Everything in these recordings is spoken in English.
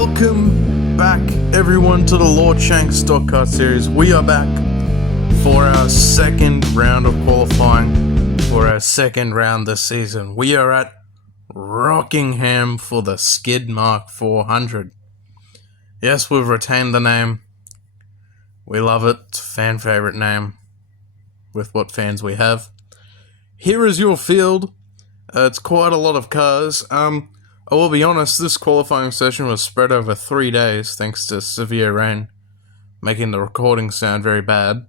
Welcome back, everyone, to the Lord Shank Stock Car Series. We are back for our second round of qualifying for our second round this season. We are at Rockingham for the Skid Mark 400. Yes, we've retained the name. We love it. It's a fan favorite name with what fans we have. Here is your field. It's quite a lot of cars. I will be honest, this qualifying session was spread over 3 days thanks to severe rain, making the recording sound very bad.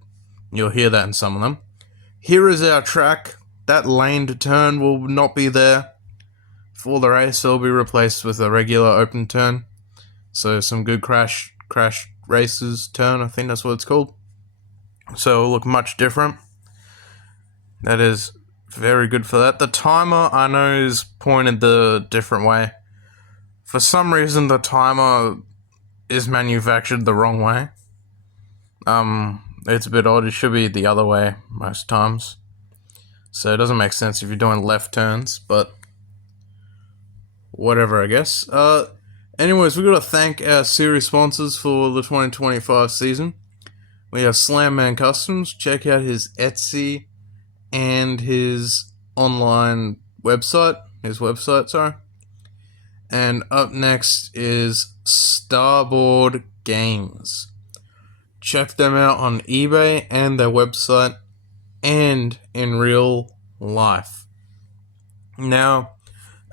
You'll hear that in some of them. Here is our track. That laned turn will not be there for the race. It will be replaced with a regular open turn. So some good crash races turn, I think that's what it's called. So it'll look much different. That is very good for that. The timer, I know, is pointed the different way. For some reason, the timer is manufactured the wrong way. It's a bit odd. It should be the other way most times. So it doesn't make sense if you're doing left turns, but whatever, I guess. Anyways, we've got to thank our series sponsors for the 2025 season. We have Slamman Customs. Check out his Etsy and his online website. And up next is Starboard Games. Check them out on eBay and their website and in real life. Now,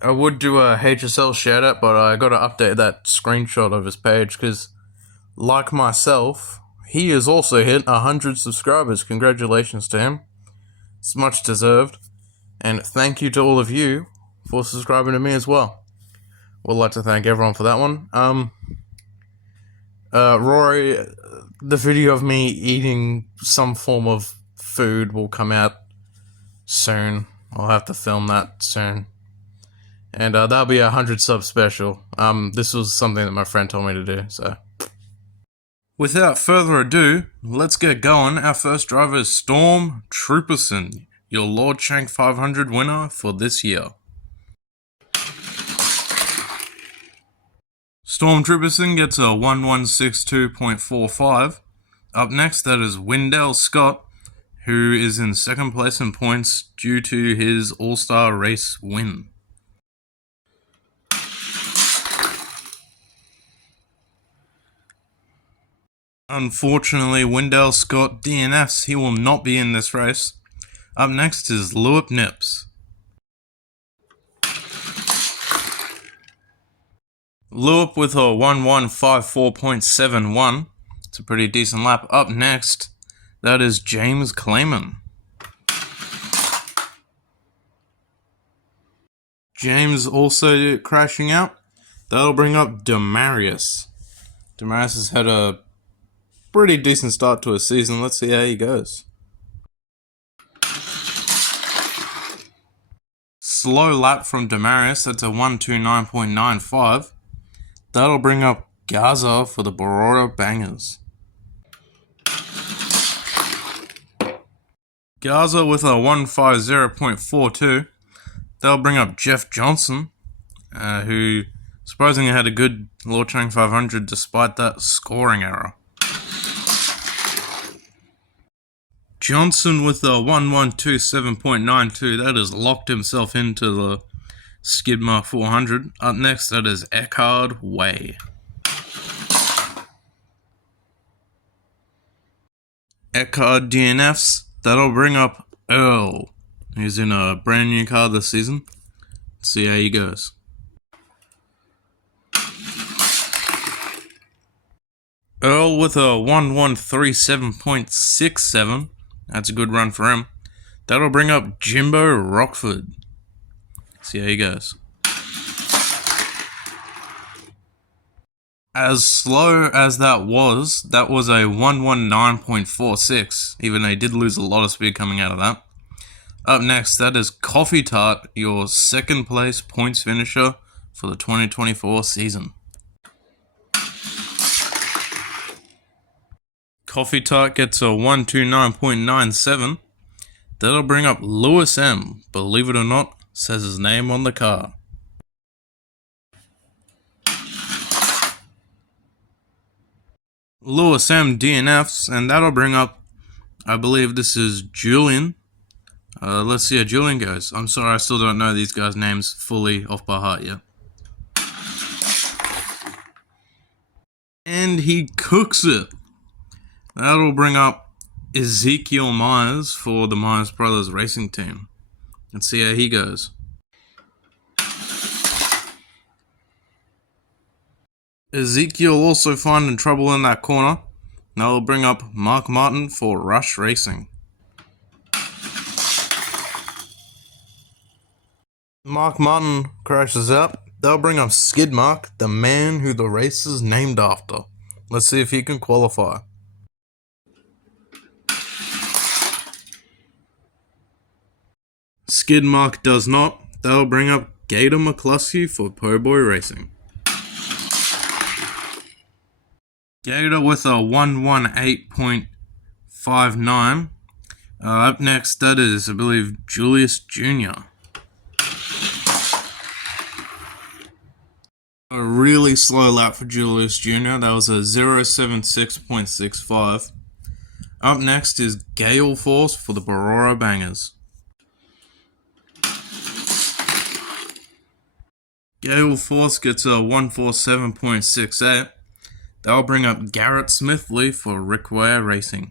I would do a HSL shout out, but I got to update that screenshot of his page because, like myself, he has also hit 100 subscribers. Congratulations to him. It's much deserved. And thank you to all of you for subscribing to me as well. Would like to thank everyone for that one. Rory, the video of me eating some form of food will come out soon. I'll have to film that soon. And that'll be a 100 sub special. This was something that my friend told me to do, so. Without further ado, let's get going. Our first driver is Storm Trooperson, your Lord Shank 500 winner for this year. Storm Trooperson gets a 1162.45. Up next, that is Wendell Scott, who is in second place in points due to his All-Star race win. Unfortunately, Wendell Scott DNFs. He will not be in this race. Up next is Lewip Nips. Lewip with a 1154.71. It's a pretty decent lap. Up next, that is James Clayman. James also crashing out. That'll bring up Demarius. Demarius has had a pretty decent start to his season. Let's see how he goes. Slow lap from Demarius. That's a 129.95. That'll bring up Gaza for the Barora Bangers. Gaza with a 150.42. That'll bring up Jeff Johnson, who surprisingly had a good Lord Shank 500 despite that scoring error. Johnson with a 1127.92. That has locked himself into the Skid Mark 400. Up next, that is Eckhard Way. Eckhard DNFs. That'll bring up Earl. He's in a brand new car this season. Let's see how he goes. Earl with a 1137.67. That's a good run for him. That'll bring up Jimbo Rockford. See how he goes. As slow as that was a 119.46, even though he did lose a lot of speed coming out of that. Up next, that is Coffee Tart, your second place points finisher for the 2024 season. Coffee Tart gets a 129.97. That'll bring up Lewis M. Believe it or not, says his name on the car. Lewis M DNFs, and that'll bring up, I believe this is Julian. Let's see how Julian goes. I'm sorry, I still don't know these guys' names fully off by heart yet. And he cooks it. That'll bring up Ezekiel Myers for the Myers Brothers racing team. Let's see how he goes. Ezekiel also finding trouble in that corner. That'll bring up Mark Martin for Rush Racing. Mark Martin crashes out. They'll bring up Skid Mark, the man who the race is named after. Let's see if he can qualify. Skid Mark does not. They'll bring up Gator McCluskey for Po' Boy Racing. Gator with a 118.59. Up next, that is, I believe, Julius Jr. A really slow lap for Julius Jr. That was a 0.76.65. Up next is Gale Force for the Barora Bangers. Gale Force gets a 147.68. That'll bring up Garrett Smithley for Rick Ware Racing.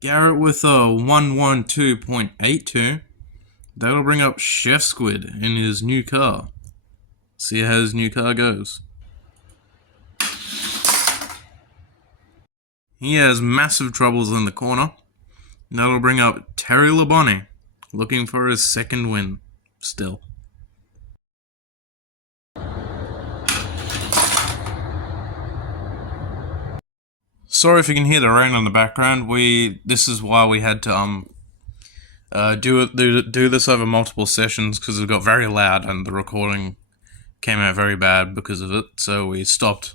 Garrett with a 112.82. That'll bring up Chef Squid in his new car. See how his new car goes. He has massive troubles in the corner. That'll bring up Terry Labonte, looking for his second win still. Sorry if you can hear the rain on the background. This is why we had to do this over multiple sessions, because it got very loud and the recording came out very bad because of it. So we stopped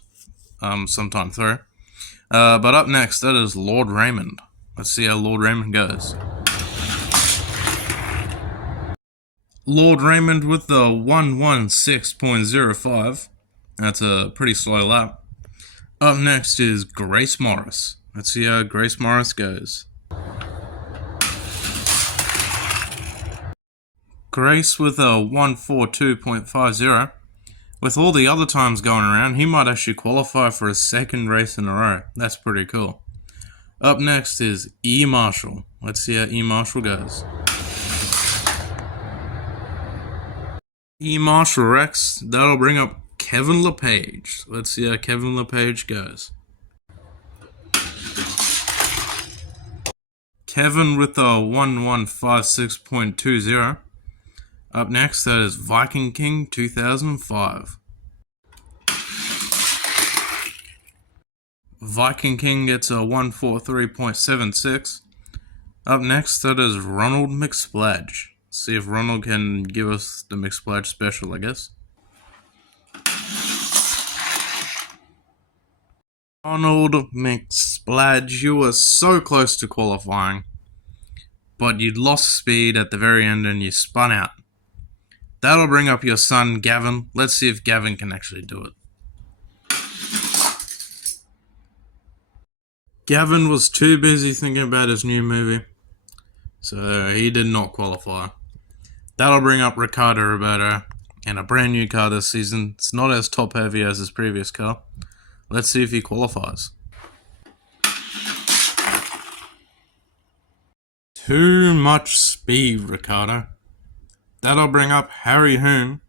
sometime through. But up next, that is Lord Raymond. Let's see how Lord Raymond goes. Lord Raymond with the 116.05. That's a pretty slow lap. Up next is Grace Morris. Let's see how Grace Morris goes. Grace with a 142.50. With all the other times going around, he might actually qualify for a second race in a row. That's pretty cool. Up next is E. Marshall. Let's see how E. Marshall goes. E. Marshall wrecks. That'll bring up Kevin LePage. Let's see how Kevin LePage goes. Kevin with a 1156.20. Up next, that is Viking King 2005. Viking King gets a 143.76. Up next, that is Ronald McSplodge. See if Ronald can give us the McSplodge special, I guess. Ronald McSplodge, you were so close to qualifying, but you'd lost speed at the very end and you spun out. That'll bring up your son, Gavin. Let's see if Gavin can actually do it. Gavin was too busy thinking about his new movie, so he did not qualify. That'll bring up Ricardo Roberto in a brand new car this season. It's not as top heavy as his previous car. Let's see if he qualifies. Too much speed, Ricardo. That'll bring up Harry Hoon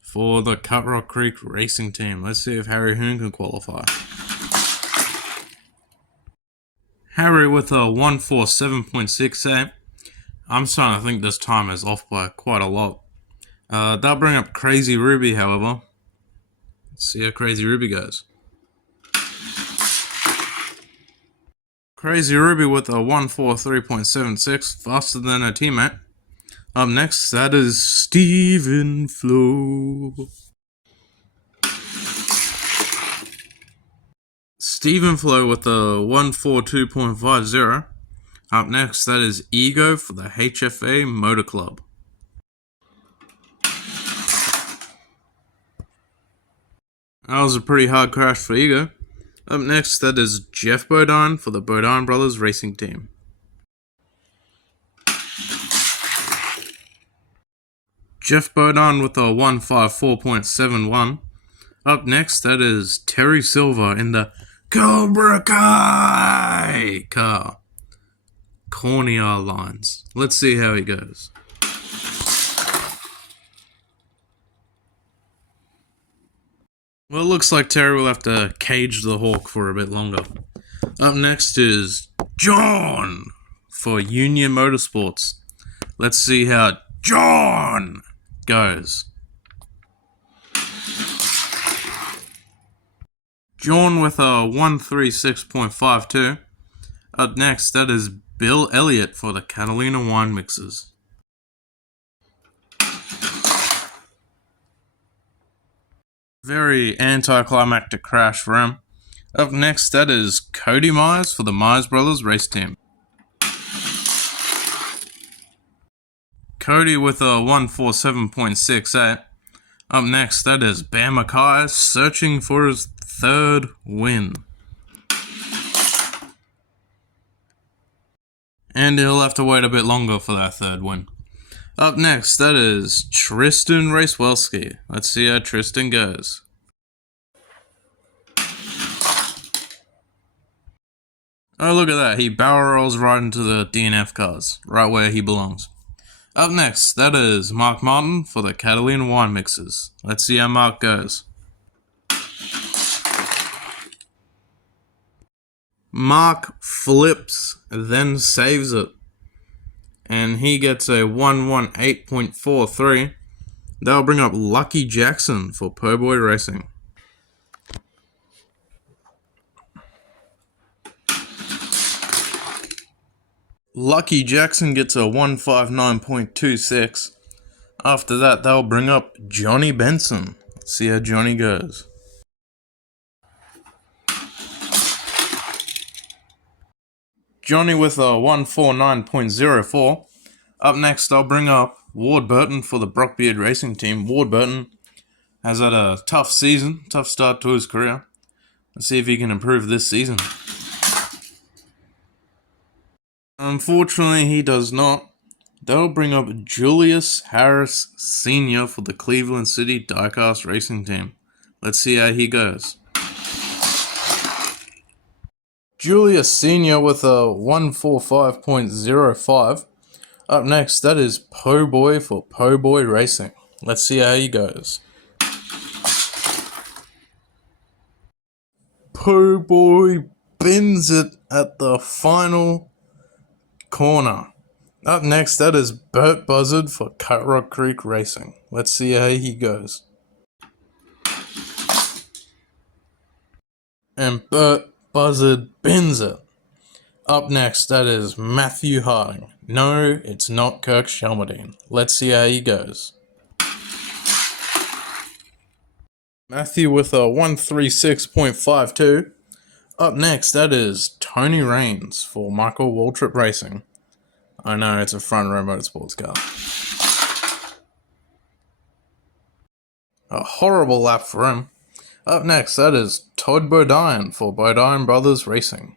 for the Cut Rock Creek Racing Team. Let's see if Harry Hoon can qualify. Harry with a 147.68. I'm starting to think this time is off by quite a lot. That'll bring up Crazy Ruby, however. Let's see how Crazy Ruby goes. Crazy Ruby with a 143.76, faster than her teammate. Up next, that is Stephen Flo. Stephen Flo with a 142.50. Up next, that is Ego for the HFA Motor Club. That was a pretty hard crash for Ego. Up next, that is Jeff Bodine for the Bodine Brothers Racing Team. Jeff Bodine with a 154.71. Up next, that is Terry Silver in the Cobra Kai car. Cornea lines. Let's see how he goes. Well, it looks like Terry will have to cage the Hawk for a bit longer. Up next is John for Union Motorsports. Let's see how John goes. John with a 136.52. Up next, that is Bill Elliott for the Catalina Wine Mixers. Very anticlimactic crash for him. Up next, that is Cody Myers for the Myers Brothers Race Team. Cody with a 147.68. Up next, that is Bam Mackay searching for his third win. And he'll have to wait a bit longer for that third win. Up next, that is Tristan Racewelski. Let's see how Tristan goes. Oh, look at that. He barrel rolls right into the DNF cars, right where he belongs. Up next, that is Mark Martin for the Catalina Wine Mixers. Let's see how Mark goes. Mark flips, then saves it. And he gets a 118.43. That'll bring up Lucky Jackson for Po' Boy Racing. Lucky Jackson gets a 159.26. After that, they'll bring up Johnny Benson. Let's see how Johnny goes. Johnny with a 149.04. Up next, I'll bring up Ward Burton for the Brockbeard Racing Team. Ward Burton has had a tough season, tough start to his career. Let's see if he can improve this season. Unfortunately, he does not. That'll bring up Julius Harris Sr. for the Cleveland City Diecast Racing Team. Let's see how he goes. Julius Sr. with a 145.05. Up next, that is Po' Boy for Po' Boy Racing. Let's see how he goes. Po' Boy bins it at the final corner. Up next, that is Burt Buzzard for Cut Rock Creek Racing. Let's see how he goes. And Burt Buzzard bins it. Up next, that is Matthew Harding. No, it's not Kirk Shelmerdine. Let's see how he goes. Matthew with a 136.52. Up next, that is Tony Raines for Michael Waltrip Racing. I know, it's a front row motorsports car. A horrible lap for him. Up next, that is Todd Bodine for Bodine Brothers Racing.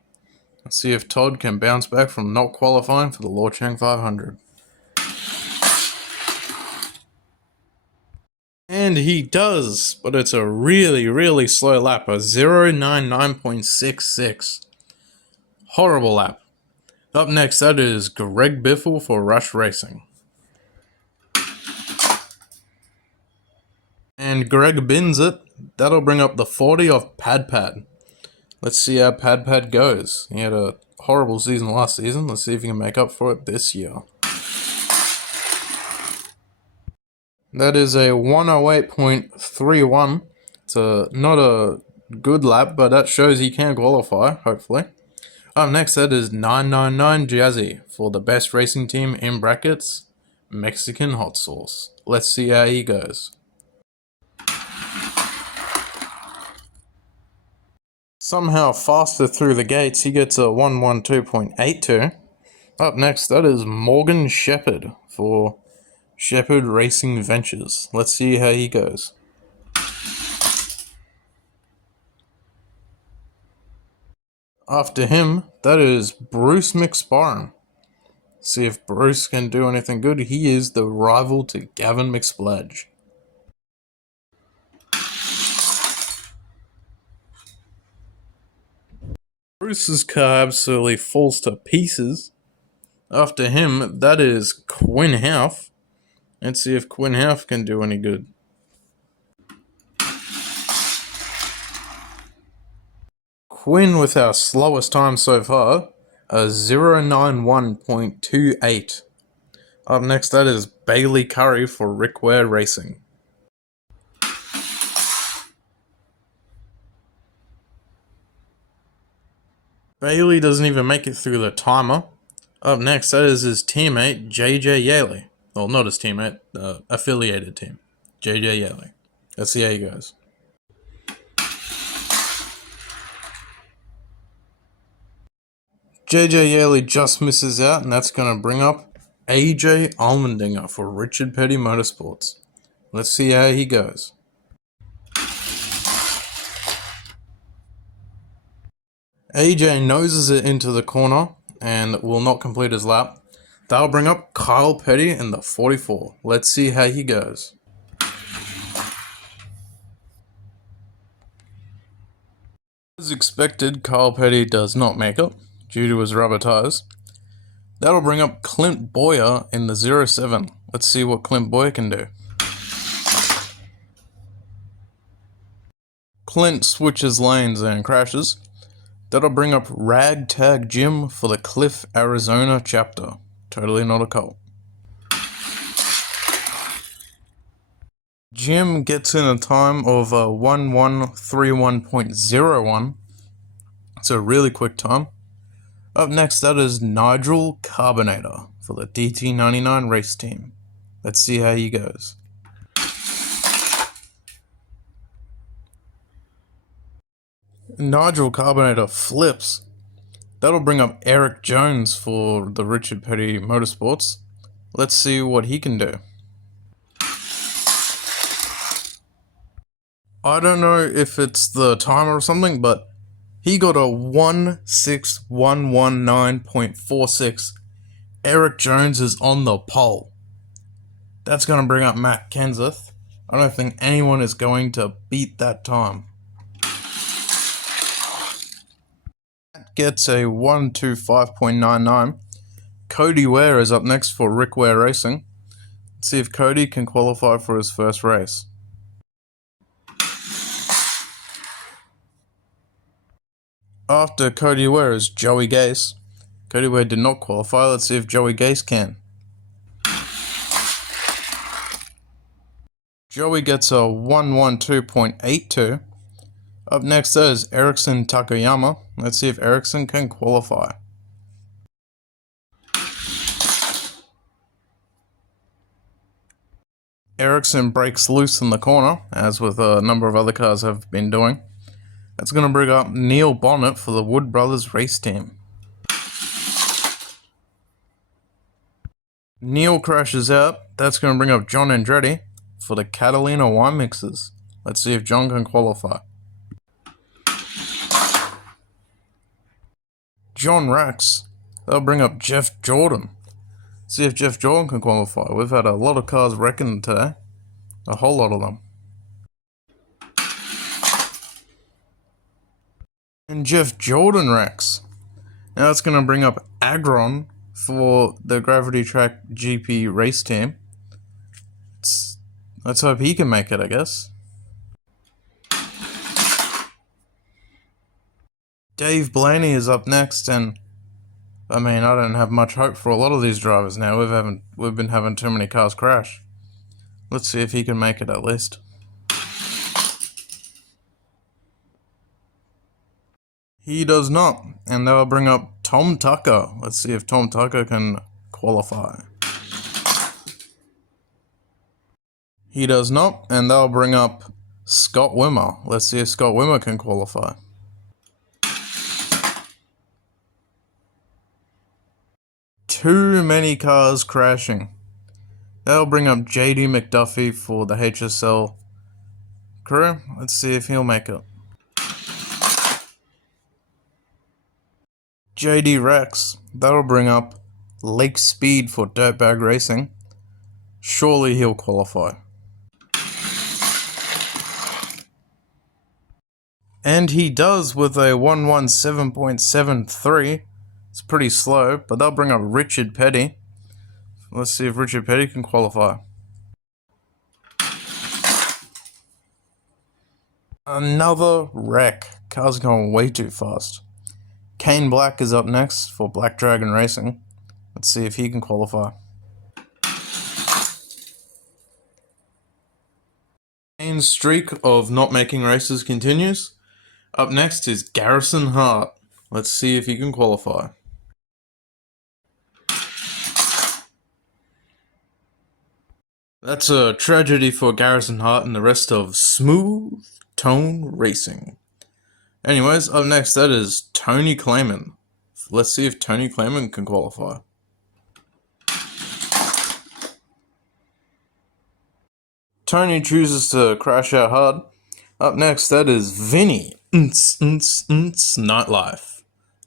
Let's see if Todd can bounce back from not qualifying for the Law Chang 500. And he does, but it's a really, really slow lap, a 099.66. Horrible lap. Up next, that is Greg Biffle for Rush Racing. And Greg bins it. That'll bring up the 40 of Pad Pad. Let's see how Pad Pad goes. He had a horrible season last season. Let's see if he can make up for it this year. That is a 108.31. It's not a good lap, but that shows he can qualify, hopefully. Up next, that is 999 Jazzy for the best racing team in brackets, Mexican Hot Sauce. Let's see how he goes. Somehow faster through the gates, he gets a 112.82. Up next, that is Morgan Shepherd for Shepherd Racing Ventures. Let's see how he goes. After him, that is Bruce McSparren. See if Bruce can do anything good. He is the rival to Gavin McSpladge. Bruce's car absolutely falls to pieces. After him, that is Quinn Houff. Let's see if Quinn Houff can do any good. Quinn with our slowest time so far, a 091.28. Up next, that is Bailey Curry for Rick Ware Racing. Bailey doesn't even make it through the timer. Up next, that is his teammate, JJ Yaley. Well, not his teammate, affiliated team, JJ Yaley. Let's see how he goes. JJ Yaley just misses out, and that's going to bring up AJ Allmendinger for Richard Petty Motorsports. Let's see how he goes. AJ noses it into the corner and will not complete his lap. That'll bring up Kyle Petty in the 44. Let's see how he goes. As expected, Kyle Petty does not make it due to his rubber tires. That'll bring up Clint Boyer in the 07. Let's see what Clint Boyer can do. Clint switches lanes and crashes. That'll bring up Ragtag Jim for the Cliff, Arizona chapter. Totally not a cult. Jim gets in a time of 1131.01. It's a really quick time. Up next, that is Nigel Carbonator for the DT99 race team. Let's see how he goes. Nigel Carbonator flips. That'll bring up Eric Jones for the Richard Petty Motorsports. Let's see what he can do. I don't know if it's the timer or something, but he got a 16119.46. Eric Jones is on the pole. That's going to bring up Matt Kenseth. I don't think anyone is going to beat that time. Gets a 125.99. Cody Ware is up next for Rick Ware Racing. Let's see if Cody can qualify for his first race. After Cody Ware is Joey Gase. Cody Ware did not qualify. Let's see if Joey Gase can. Joey gets a 112.82. Up next is Erickson Takayama. Let's see if Erickson can qualify. Erickson breaks loose in the corner, as with a number of other cars have been doing. That's going to bring up Neil Bonnet for the Wood Brothers race team. Neil crashes out. That's going to bring up John Andretti for the Catalina wine mixers. Let's see if John can qualify. John Rax. That'll bring up Jeff Jordan. See if Jeff Jordan can qualify. We've had a lot of cars wrecking today. A whole lot of them. And Jeff Jordan wrecks. Now it's going to bring up Agron for the Gravity Track GP race team. Let's hope he can make it, I guess. Dave Blaney is up next, and I mean, I don't have much hope for a lot of these drivers now. We've been having too many cars crash. Let's see if he can make it at least. He does not, and they'll bring up Tom Tucker. Let's see if Tom Tucker can qualify. He does not, and they'll bring up Scott Wimmer. Let's see if Scott Wimmer can qualify. Too many cars crashing. That'll bring up JD McDuffie for the HSL crew. Let's see if he'll make it. JD Rex. That'll bring up Lake Speed for Dirtbag Racing. Surely he'll qualify. And he does with a 117.73. It's pretty slow, but they'll bring up Richard Petty. Let's see if Richard Petty can qualify. Another wreck. Car's going way too fast. Kane Black is up next for Black Dragon Racing. Let's see if he can qualify. Kane's streak of not making races continues. Up next is Garrison Hart. Let's see if he can qualify. That's a tragedy for Garrison Hart and the rest of Smooth Tone Racing. Anyways, up next that is Tony Clayman. Let's see if Tony Clayman can qualify. Tony chooses to crash out hard. Up next that is Vinny Nightlife.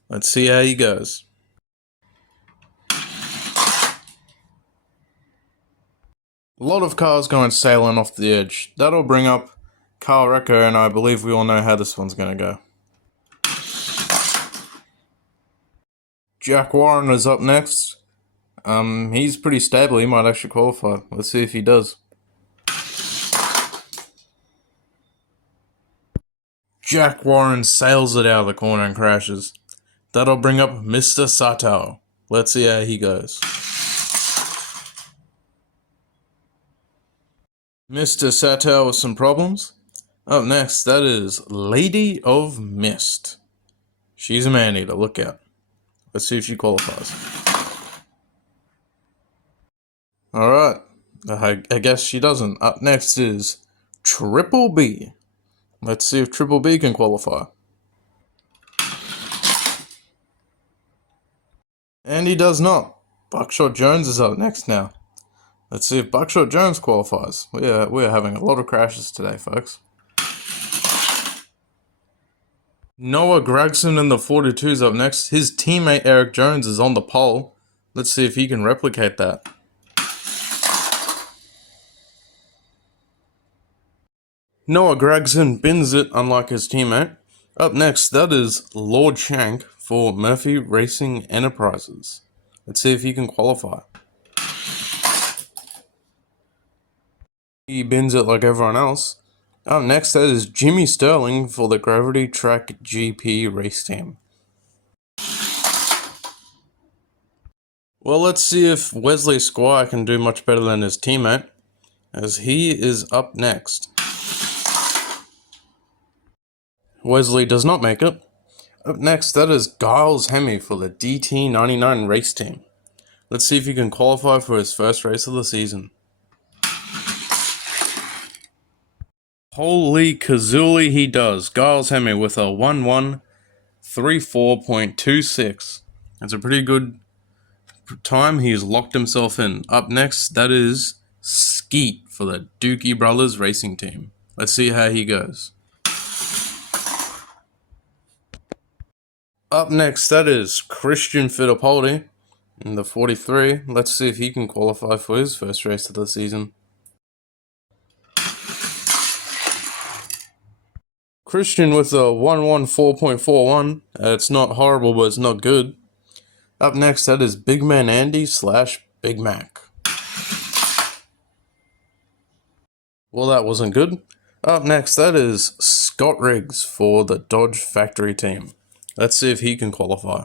Let's see how he goes. A lot of cars going sailing off the edge. That'll bring up Carl Recco, and I believe we all know how this one's going to go. Jack Warren is up next. He's pretty stable. He might actually qualify. Let's see if he does. Jack Warren sails it out of the corner and crashes. That'll bring up Mr. Sato. Let's see how he goes. Mr. Sato with some problems. Up next, that is Lady of Mist. She's a man-eater, look out. Let's see if she qualifies. Alright, I guess she doesn't. Up next is Triple B. Let's see if Triple B can qualify. And he does not. Buckshot Jones is up next now. Let's see if Buckshot Jones qualifies. We're having a lot of crashes today, folks. Noah Gragson in the 42 is up next. His teammate Eric Jones is on the pole. Let's see if he can replicate that. Noah Gragson bins it, unlike his teammate. Up next, that is Lord Shank for Murphy Racing Enterprises. Let's see if he can qualify. He bins it like everyone else. Up next, that is Jimmy Sterling for the Gravity Track GP race team. Well, let's see if Wesley Squire can do much better than his teammate, as he is up next. Wesley does not make it. Up next, that is Giles Hemme for the DT99 race team. Let's see if he can qualify for his first race of the season. Holy kazoolie, he does. Giles Hemme with a 1134.26. That's a pretty good time. He's locked himself in. Up next, that is Skeet for the Dookie Brothers racing team. Let's see how he goes. Up next, that is Christian Fittipaldi in the 43. Let's see if he can qualify for his first race of the season. Christian with a 114.41. It's not horrible, but it's not good. Up next, that is Big Man Andy / Big Mac. Well, that wasn't good. Up next, that is Scott Riggs for the Dodge Factory team. Let's see if he can qualify.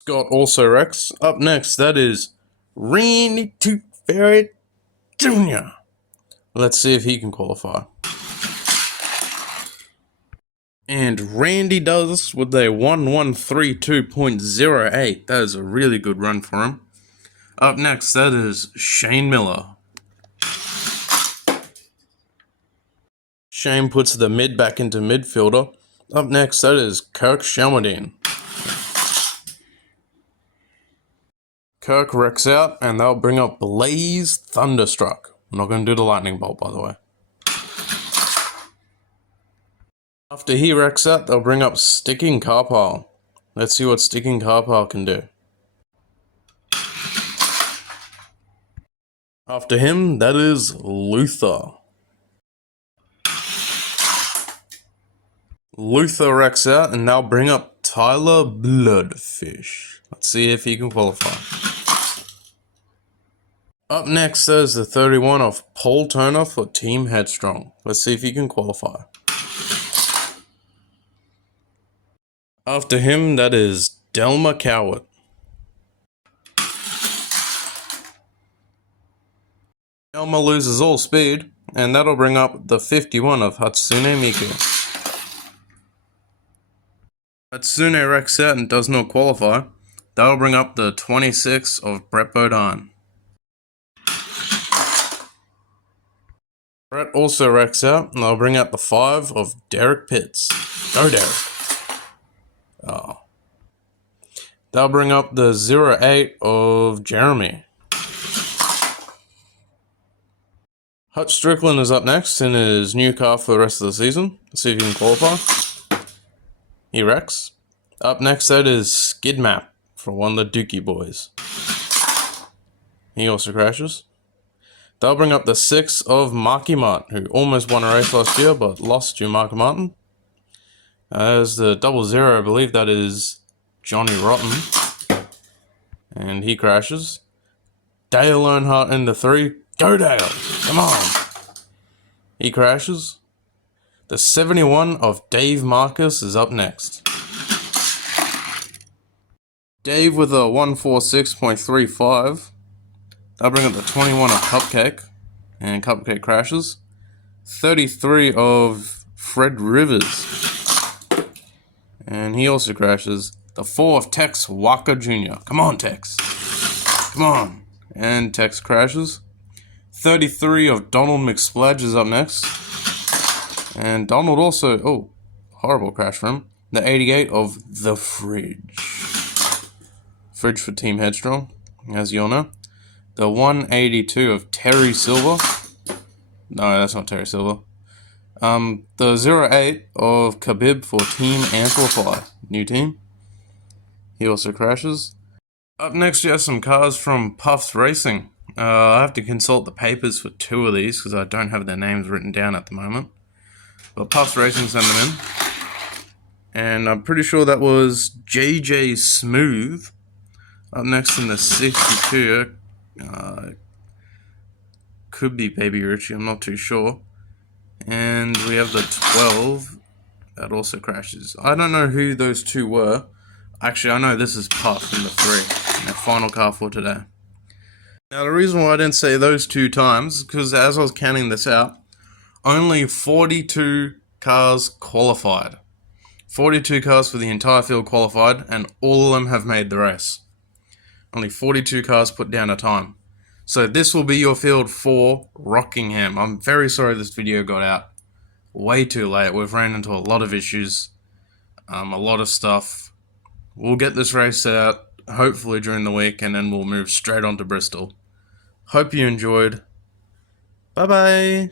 Scott also wrecks. Up next, that is Randy Tooth Fairy Jr. Let's see if he can qualify. And Randy does with a 1132.08. That is a really good run for him. Up next, that is Shane Miller. Shane puts the mid back into midfielder. Up next, that is Kirk Shelmerdine. Kirk wrecks out, and they'll bring up Blaze Thunderstruck. I'm not going to do the lightning bolt, by the way. After he wrecks out, they'll bring up Sticking Car Pile. Let's see what Sticking Car Pile can do. After him, that is Luther. Luther wrecks out, and now bring up Tyler Bloodfish. Let's see if he can qualify. Up next is the 31 of Paul Turner for Team Headstrong. Let's see if he can qualify. After him, that is Delma Coward. Delma loses all speed, and that'll bring up the 51 of Hatsune Miku. Hatsune wrecks out and does not qualify. That'll bring up the 26 of Brett Bodine. Brett also wrecks out, and they'll bring out the 5 of Derek Pitts. Go Derek. Oh. They'll bring up the 08 of Jeremy. Hutch Strickland is up next in his new car for the rest of the season. Let's see if he can qualify. He wrecks. Up next that is Skid Map for one of the Dookie boys. He also crashes. They'll bring up the 6 of Marky Mart, who almost won a race last year, but lost to Marky Martin. As the 00, I believe that is Johnny Rotten. And he crashes. Dale Earnhardt in the 3. Go Dale! Come on! He crashes. The 71 of Dave Marcus is up next. Dave with a 146.35. I'll bring up the 21 of Cupcake, and Cupcake crashes. 33 of Fred Rivers, and he also crashes. The 4 of Tex Walker Jr. Come on, Tex. Come on. And Tex crashes. 33 of Donald McSpladge is up next. And Donald also, oh, horrible crash for him. The 88 of The Fridge. Fridge for Team Headstrong, as you all know. The 182 of Terry Silver. No, that's not Terry Silver. The 08 of Khabib for Team Amplify. New team. He also crashes. Up next, you have some cars from Puffs Racing. I have to consult the papers for 2 of these because I don't have their names written down at the moment. But Puffs Racing sent them in. And I'm pretty sure that was JJ Smooth. Up next in the 62. Could be Baby Richie, I'm not too sure. And we have the 12 that also crashes. I don't know who those 2 were. Actually, I know this is Puff in the 3, their final car for today. Now, the reason why I didn't say those 2 times is because as I was counting this out, only 42 cars qualified. 42 cars for the entire field qualified, and all of them have made the race. Only 42 cars put down a time. So this will be your field for Rockingham. I'm very sorry this video got out way too late. We've ran into a lot of issues, a lot of stuff. We'll get this race out hopefully during the week, and then we'll move straight on to Bristol. Hope you enjoyed. Bye bye.